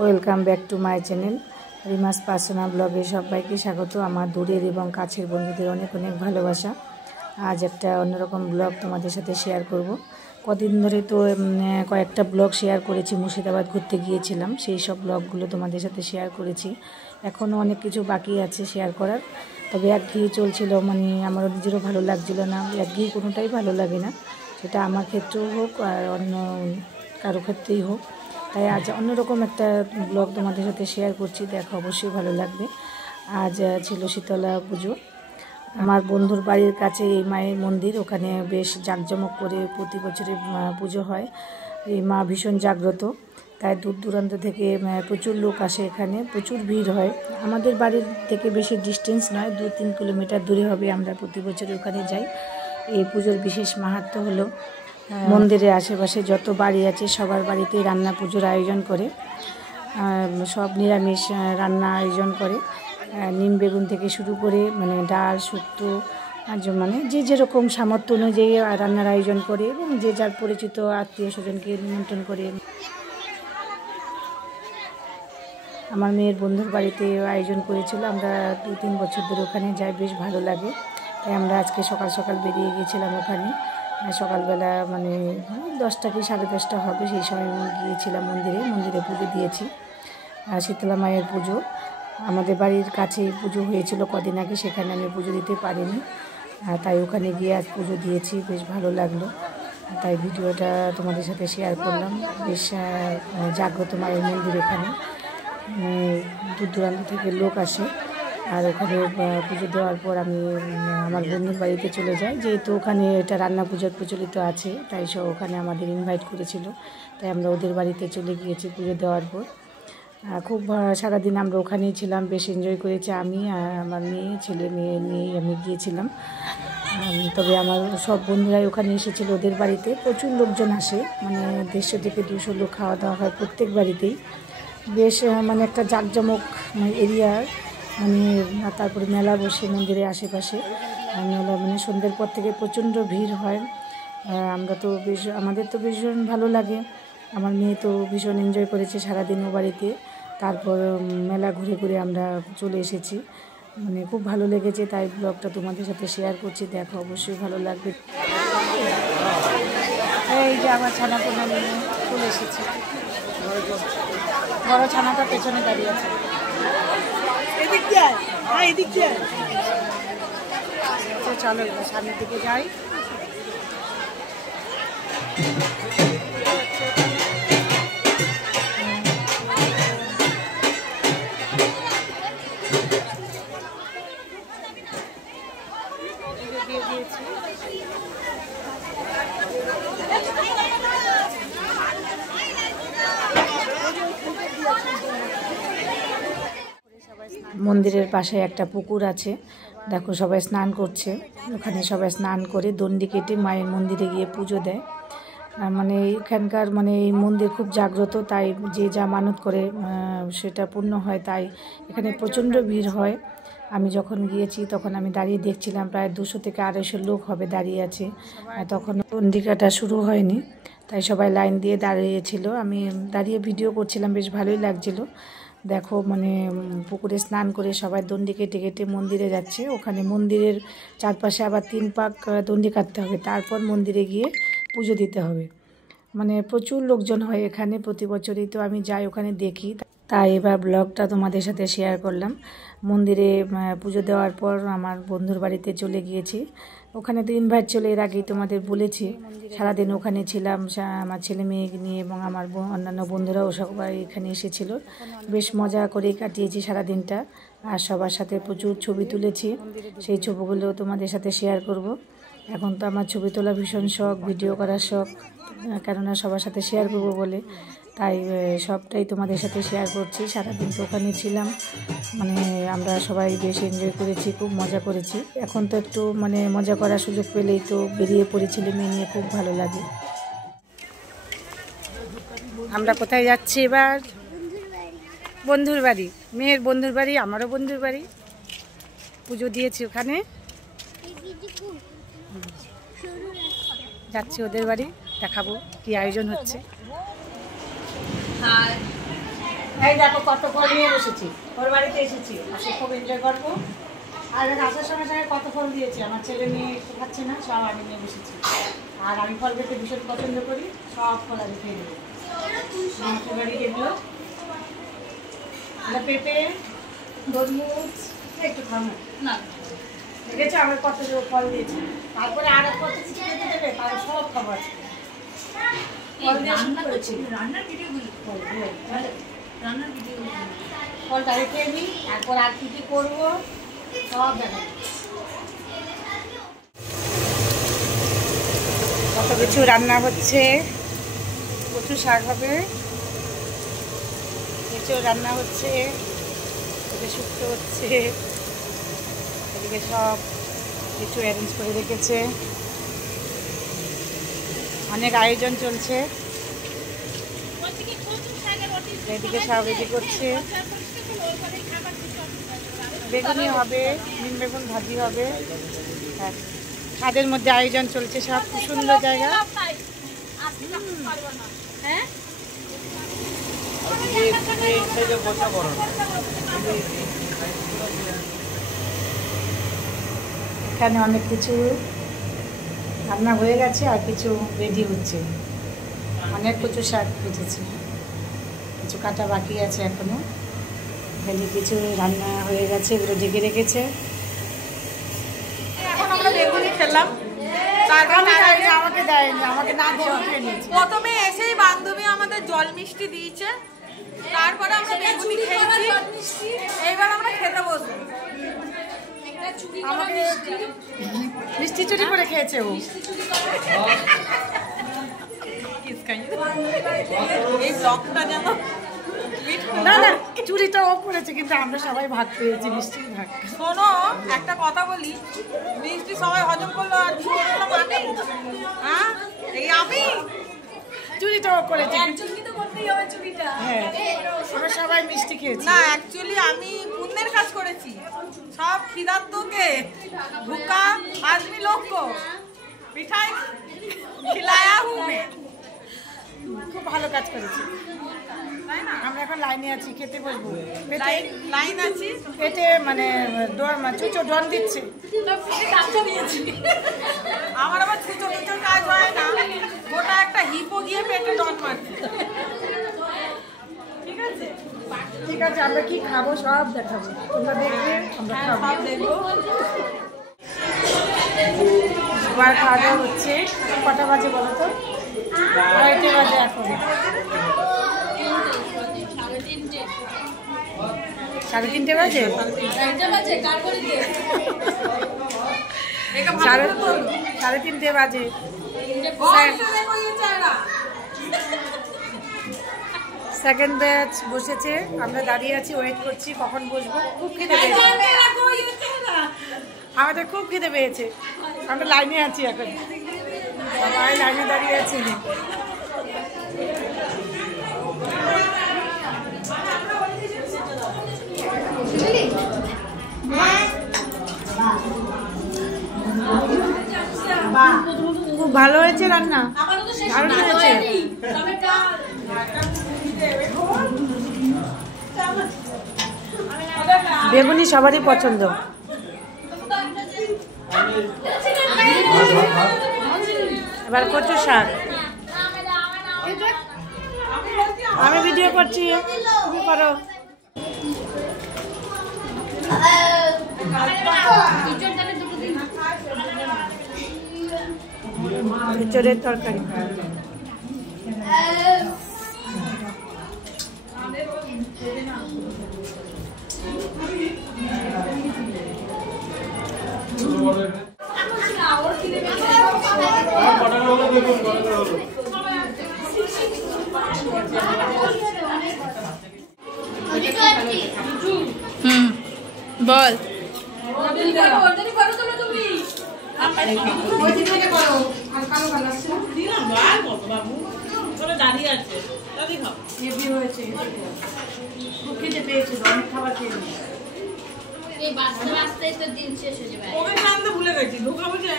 Welcome back to my channel রিমাস personal ব্লগে সবাইকে স্বাগত। আমার দূরের এবং কাছের বন্ধুদের অনেক অনেক ভালোবাসা। আজ একটা অন্যরকম ব্লগ তোমাদের সাথে শেয়ার করব। কদিন ধরে তো কয়েকটা ব্লগ শেয়ার করেছি, মুর্শিদাবাদ ঘুরতে গিয়েছিলাম, সেই সব ব্লগগুলো তোমাদের সাথে শেয়ার করেছি। এখনও অনেক কিছু বাকি আছে শেয়ার করার, তবে একঘেয়ে চলছিল, মানে আমারও নিজেরও ভালো লাগছিল না। একঘেয়ে কোনোটাই ভালো লাগে না, সেটা আমার ক্ষেত্রেও হোক আর অন্য কারো ক্ষেত্রেই হোক। তাই আজ অন্যরকম একটা ব্লগ তোমাদের সাথে শেয়ার করছি, দেখো অবশ্যই ভালো লাগবে। আজ ছিল শীতলা পুজো। আমার বন্ধুর বাড়ির কাছে এই মায়ের মন্দির, ওখানে বেশ জাঁকজমক করে প্রতি বছরই পুজো হয়। এই মা ভীষণ জাগ্রত, তাই দূর দূরান্ত থেকে প্রচুর লোক আসে, এখানে প্রচুর ভিড় হয়। আমাদের বাড়ির থেকে বেশি ডিস্টেন্স নয়, 2-3 কিলোমিটার দূরে হবে। আমরা প্রতি বছরই ওখানে যাই। এই পুজোর বিশেষ মাহাত্ম্য হলো মন্দিরের আশেপাশে যত বাড়ি আছে সবার বাড়িতেই রান্না পুজোর আয়োজন করে, সব নিরামিষ রান্না আয়োজন করে। নিম বেগুন থেকে শুরু করে মানে ডাল শুক্তো, মানে যে যেরকম সামর্থ্য অনুযায়ী রান্নার আয়োজন করে এবং যে যার পরিচিত আত্মীয় স্বজনকে নিমন্ত্রণ করে। আমার মেয়ের বন্ধুর বাড়িতে আয়োজন করেছিল, আমরা 2-3 বছর ধরে ওখানে যাই, বেশ ভালো লাগে। তাই আমরা আজকে সকাল সকাল বেরিয়ে গিয়েছিলাম ওখানে। সকালবেলা মানে 10টা কি 10:30 হবে, সেই সময় গিয়েছিলাম মন্দিরে পুজো দিয়েছি। শীতলা মায়ের পুজো আমাদের বাড়ির কাছেই পুজো হয়েছিল কদিন আগে, সেখানে আমি পুজো দিতে পারিনি, তাই ওখানে গিয়ে আজ পুজো দিয়েছি, বেশ ভালো লাগলো। তাই ভিডিওটা তোমাদের সাথে শেয়ার করলাম। বেশ জাগ্রত মায়ের মন্দির, এখানে দূর দূরান্ত থেকে লোক আসে। আর ওখানে পুজো দেওয়ার পর আমি আমার বন্ধুর বাড়িতে চলে যাই, যেহেতু ওখানে এটা রান্না পুজোর প্রচলিত আছে, তাই সব ওখানে আমাদের ইনভাইট করেছিল, তাই আমরা ওদের বাড়িতে চলে গিয়েছি পুজো দেওয়ার পর। খুব সারাদিন আমরা ওখানেই ছিলাম, বেশ এনজয় করেছি। আমি আর আমার ছেলে মেয়ে নিয়েই আমি গিয়েছিলাম। তবে আমার সব বন্ধুরাই ওখানে এসেছিল ওদের বাড়িতে। প্রচুর লোকজন আসে, মানে 150 থেকে 200 লোক খাওয়া দাওয়া হয় প্রত্যেক বাড়িতেই। বেশ মানে একটা জাঁকজমক এরিয়ার, মানে তারপরে মেলা বসে মন্দিরের আশেপাশে। মেলা মানে সন্ধ্যের পর থেকে প্রচণ্ড ভিড় হয়। আমাদের তো ভীষণ ভালো লাগে। আমার মেয়ে তো ভীষণ এনজয় করেছে সারাদিন ও বাড়িতে। তারপর মেলা ঘুরে ঘুরে আমরা চলে এসেছি, মানে খুব ভালো লেগেছে, তাই ব্লগটা তোমাদের সাথে শেয়ার করছি, দেখো অবশ্যই ভালো লাগবে। এই যে আমার ছানাপোনা নিয়ে চলে এসেছি, বড় ছানাটা পেছনে দাঁড়িয়ে আছে। তো চলো এবার সামনের দিকে যাই। মন্দিরের পাশে একটা পুকুর আছে, দেখো সবাই স্নান করছে। ওখানে সবাই স্নান করে দণ্ডি কেটে মায়ের মন্দিরে গিয়ে পুজো দেয়। মানে এখানকার মানে এই মন্দির খুব জাগ্রত, তাই যে যা মানত করে সেটা পূর্ণ হয়, তাই এখানে প্রচণ্ড ভিড় হয়। আমি যখন গিয়েছি তখন আমি দাঁড়িয়ে দেখছিলাম, প্রায় 200 থেকে 250 লোক হবে দাঁড়িয়ে আছে। তখন দণ্ডিকাটা শুরু হয়নি, তাই সবাই লাইন দিয়ে দাঁড়িয়েছিল। আমি দাঁড়িয়ে ভিডিও করছিলাম, বেশ ভালোই লাগছিল। দেখো মানে পুকুরে স্নান করে সবাই দণ্ডি কেটে কেটে মন্দিরে যাচ্ছে। ওখানে মন্দিরের চারপাশে আবার 3 পাক দণ্ডি কাটতে হবে, তারপর মন্দিরে গিয়ে পুজো দিতে হবে। মানে প্রচুর লোকজন হয় এখানে, প্রতি বছরই তো আমি যাই ওখানে দেখি, তাই এবার ব্লগটা তোমাদের সাথে শেয়ার করলাম। মন্দিরে পুজো দেওয়ার পর আমার বন্ধুর বাড়িতে চলে গিয়েছি। ওখানে তো ইনভাইট ছিল, এর আগেই তোমাদের বলেছি। সারাদিন ওখানে ছিলাম আমার ছেলে মেয়ে নিয়ে, এবং আমার অন্যান্য বন্ধুরাও সবাই এখানে এসেছিল। বেশ মজা করেই কাটিয়েছি সারাদিনটা, আর সবার সাথে প্রচুর ছবি তুলেছি। সেই ছবিগুলো তোমাদের সাথে শেয়ার করব। এখন তো আমার ছবি তোলা ভীষণ শখ, ভিডিও করার শখ, কেননা সবার সাথে শেয়ার করব বলে, তাই সবটাই তোমাদের সাথে শেয়ার করছি। সারাদিন তো ওখানে ছিলাম, মানে আমরা সবাই বেশ এনজয় করেছি, খুব মজা করেছি। এখন তো একটু মানে মজা করার সুযোগ পেলেই তো বেরিয়ে পড়ি ছেলে মেয়ে নিয়ে, খুব ভালো লাগে। আমরা কোথায় যাচ্ছি এবার? বন্ধুর বাড়ি, মেয়ের বন্ধুর বাড়ি, আমারও বন্ধুর বাড়ি। পুজো দিয়েছি ওখানে, যাচ্ছি ওদের বাড়ি, দেখাবো কি আয়োজন হচ্ছে। এই দেখো কত ফল নিয়ে বসেছি, ওর বাড়িতে এসেছি, আজকে খুব এনজয় করবো। আর আসার সঙ্গে সঙ্গে কত ফল দিয়েছি, আমার ছেলে মেয়ে একটু খাচ্ছে না, সব আমি নিয়ে বসেছি। আর আমি ফল খেতে ভীষণ পছন্দ করি, সব ফল আমি খেয়ে দেবো। আমাদের বাড়ি এগুলো পেঁপে, তরমুজ, একটু খাবো না দেখেছো আমার কত ফল দিয়েছে। তারপরে আর কত কিছু খেতে দেবে, তার সব খাবার ফলটা রেখে নিই, তারপর আর কি কি করবো সব দেখা। কত কিছু রান্না হচ্ছে, কচু শাক হবে, কিছু রান্না হচ্ছে, এদিকে শুক্তো হচ্ছে, এদিকে সব কিছু অ্যারেঞ্জ করে রেখেছে, অনেক আয়োজন চলছে। এদিকে সব রেডি করছে, বেগুনি হবে, নিম বেগুন ভাজি হবে, ছাদের মধ্যে আয়োজন চলছে, সব খুব সুন্দর জায়গা। এখানে অনেক কিছু রান্না হয়ে গেছে আর কিছু রেডি হচ্ছে। অনেক কচু শাক কেটেছি, কিছু কাটা বাকি আছে এখনো। এখানে কিছু রান্না হয়ে গেছে, এগুলো ঢেকে রেখেছে। এখন আমরা বেগুনি খেলাম, আমাকে দেয়নি, আমাকে না দিয়ে প্রথমে এসেই বান্ধবী আমাদের জল মিষ্টি দিয়েছে, তারপরে আমরা বেগুনি খেয়েছি, এইবার আমরা খেতে বসবো। আমাকে মিষ্টি চুরি করে খেয়েছে ও। এই ব্লগটা যেন না না, চুরিটা ও করেছে, কিন্তু আমরা সবাই ভাগ পেয়েছি, মিষ্টির ভাগ। শোনো একটা কথা বলি, মিষ্টি সবাই হজম করলো আর মানে এই আমি চুরিটা ও করেছে, হ্যাঁ আমরা সবাই মিষ্টি খেয়েছি। না, অ্যাকচুয়ালি আমি পুণ্যের কাজ করেছি, সব খিদার্তকে ভুকা আদমি লোক কো মিঠাই খিলায়া হুঁ मैं। খুব ভালো কাজ করেছি, তাই না? আমরা এখন লাইনে আছি, খেতে বসবো। লাইন আছি, পেটে মানে চুচো ডন দিচ্ছে। আমার আবার ছোট ছোট কাজ হয় না, গোটা একটা হিপো গিয়ে পেটে ডন মারছে। ঠিক আছে, ঠিক আছে, আমরা কি খাবো সব দেখাবো, তোমরা দেখবে, আমরা খাবো, সব দেখবো। সবার খাওয়া দাওয়া হচ্ছে। কটা বাজে বলো তো? 2:30 বাজে এখন। 3:30 বাজে? 3:30 বাজে। সেকেন্ড ব্যাচ বসেছে, আমরা দাঁড়িয়ে আছি, ওয়েট করছি কখন বসবো। খুব খিদে পেয়েছে আমাদের, খুব খিদে পেয়েছে, আমরা লাইনে আছি এখন, সবাই লাইনে দাঁড়িয়ে আছি। খুব ভালো হয়েছে রান্না, দারুণ হয়েছে। বেগুনি সবারই পছন্দ। এবার কচু শাক, আমি ভিডিও করছি, তুমি করো। এঁচড়ের তরকারি, বল দাঁড়িয়ে আছে, খুব খেতে পেয়েছে, অনেক খাবার খেয়ে ভুলে গেছি, ঢুকাবো যে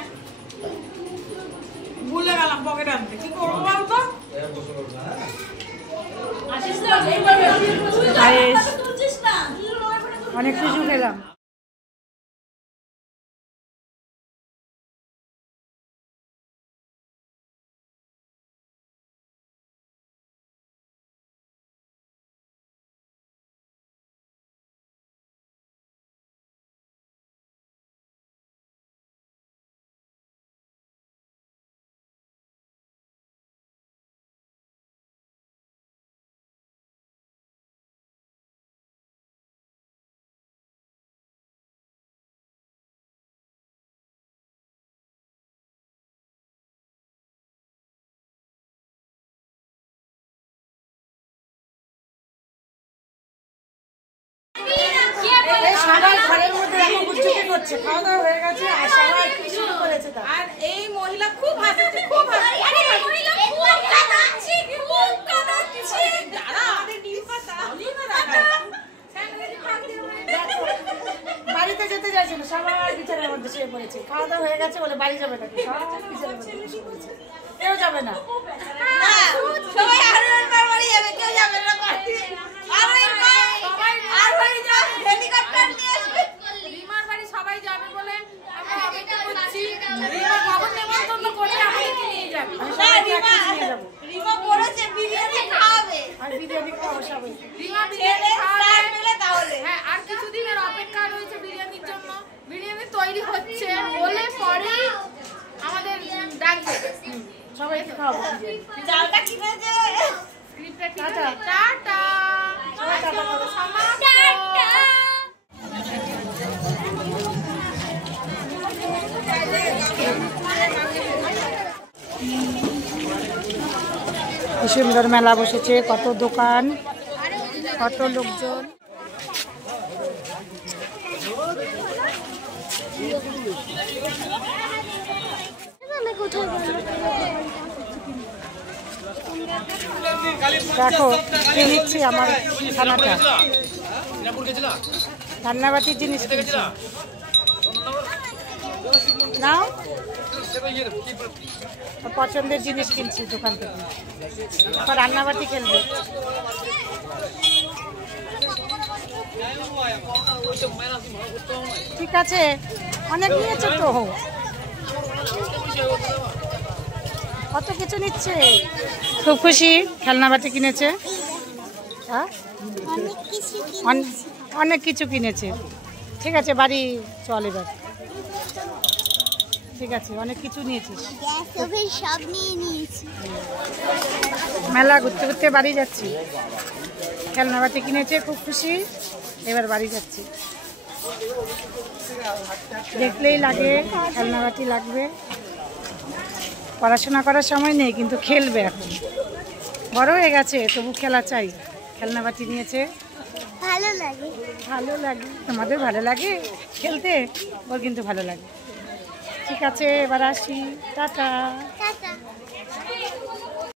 ভুলে গেলাম পকেট আনতে, কি করবো বলতো? পায়েস, অনেক কিছু খেলাম। সবাই ঘরের মধ্যে এখন গুচ্ছুটি করছে, খাওয়া দাওয়া হয়ে গেছে আর সবাই কি শুরু করেছে। আর এই মহিলা খুব হাসছে, খুব হাসছে। আরে এই মহিলা খুব কাঁদছে, খুব কাঁদছে। দাঁড়া, আমাদের ডিম পাতা বাড়িতে যেতে চাইছিল, সবাই বিছানার মধ্যে শুয়ে পড়েছে। খাওয়া দাওয়া হয়ে গেছে বলে বাড়ি যাবে নাকি, সব বিছানার মধ্যে শুয়ে পড়েছে, কেউ যাবে না। সবাই আরোর বাড়ি যাবে, কেউ যাবে না বাড়ি। আর বাড়ি যাও, হেলিকপ্টার নিয়ে আসবে। রিমার বাড়ি সবাই যাবে বলে আমরা অপেক্ষা করছি। রিমা কখন নেমন্তন্ন করে আমাদেরকে নিয়ে যাবে। রিমা বলেছে বিরিয়ানি খাওয়াবে, আর বিরিয়ানি খাওয়া সবাই। রিমা বিরিয়ানি খাওয়াবে তাহলে। হ্যাঁ, আর কিছুদিনের অপেক্ষা রয়েছে বিরিয়ানির জন্য। বিরিয়ানি তৈরি হচ্ছে বলে পরে আমাদের ডাকবে, সবাইকে খাওয়াবো। চালটা কিনেছে। টাটা টাটা, সবাই টাটা করো। কি সুন্দর মেলা বসেছে, কত দোকান, কত লোকজন। দেখো কি নিচ্ছি আমার খানাটা, রান্নাবাটির জিনিস কিনছি। নাও, পছন্দের জিনিস কিনছি দোকান থেকে, রান্নাবাটি খেলবে। ঠিক আছে, অনেক নিয়েছে তো, কত কিছু নিচ্ছে। খুব খুশি, খেলনাবাটি কিনেছে। হ্যাঁ, অনেক কিছু কিনেছে। ঠিক আছে, বাড়ি চল এবার। ঠিক আছে, অনেক কিছু নিয়েছিস। সব নিয়ে নিয়েছি। মেলা ঘুরতে ঘুরতে বাড়ি যাচ্ছি। খেলনাবাটি কিনেছে, খুব খুশি, এবার বাড়ি যাচ্ছি। দেখলেই লাগে খেলনাবাটি লাগবে। পড়াশোনা করার সময় নেই, কিন্তু খেলবে এখন, বড় হয়ে গেছে তবু খেলা চাই। খেলনাবাটি নিয়েছে, ভালো লাগে। ভালো লাগে। তোমাদের ভালো লাগে খেলতে? ওর কিন্তু ভালো লাগে। ঠিক আছে, এবার আসি, টাটা। টাটা।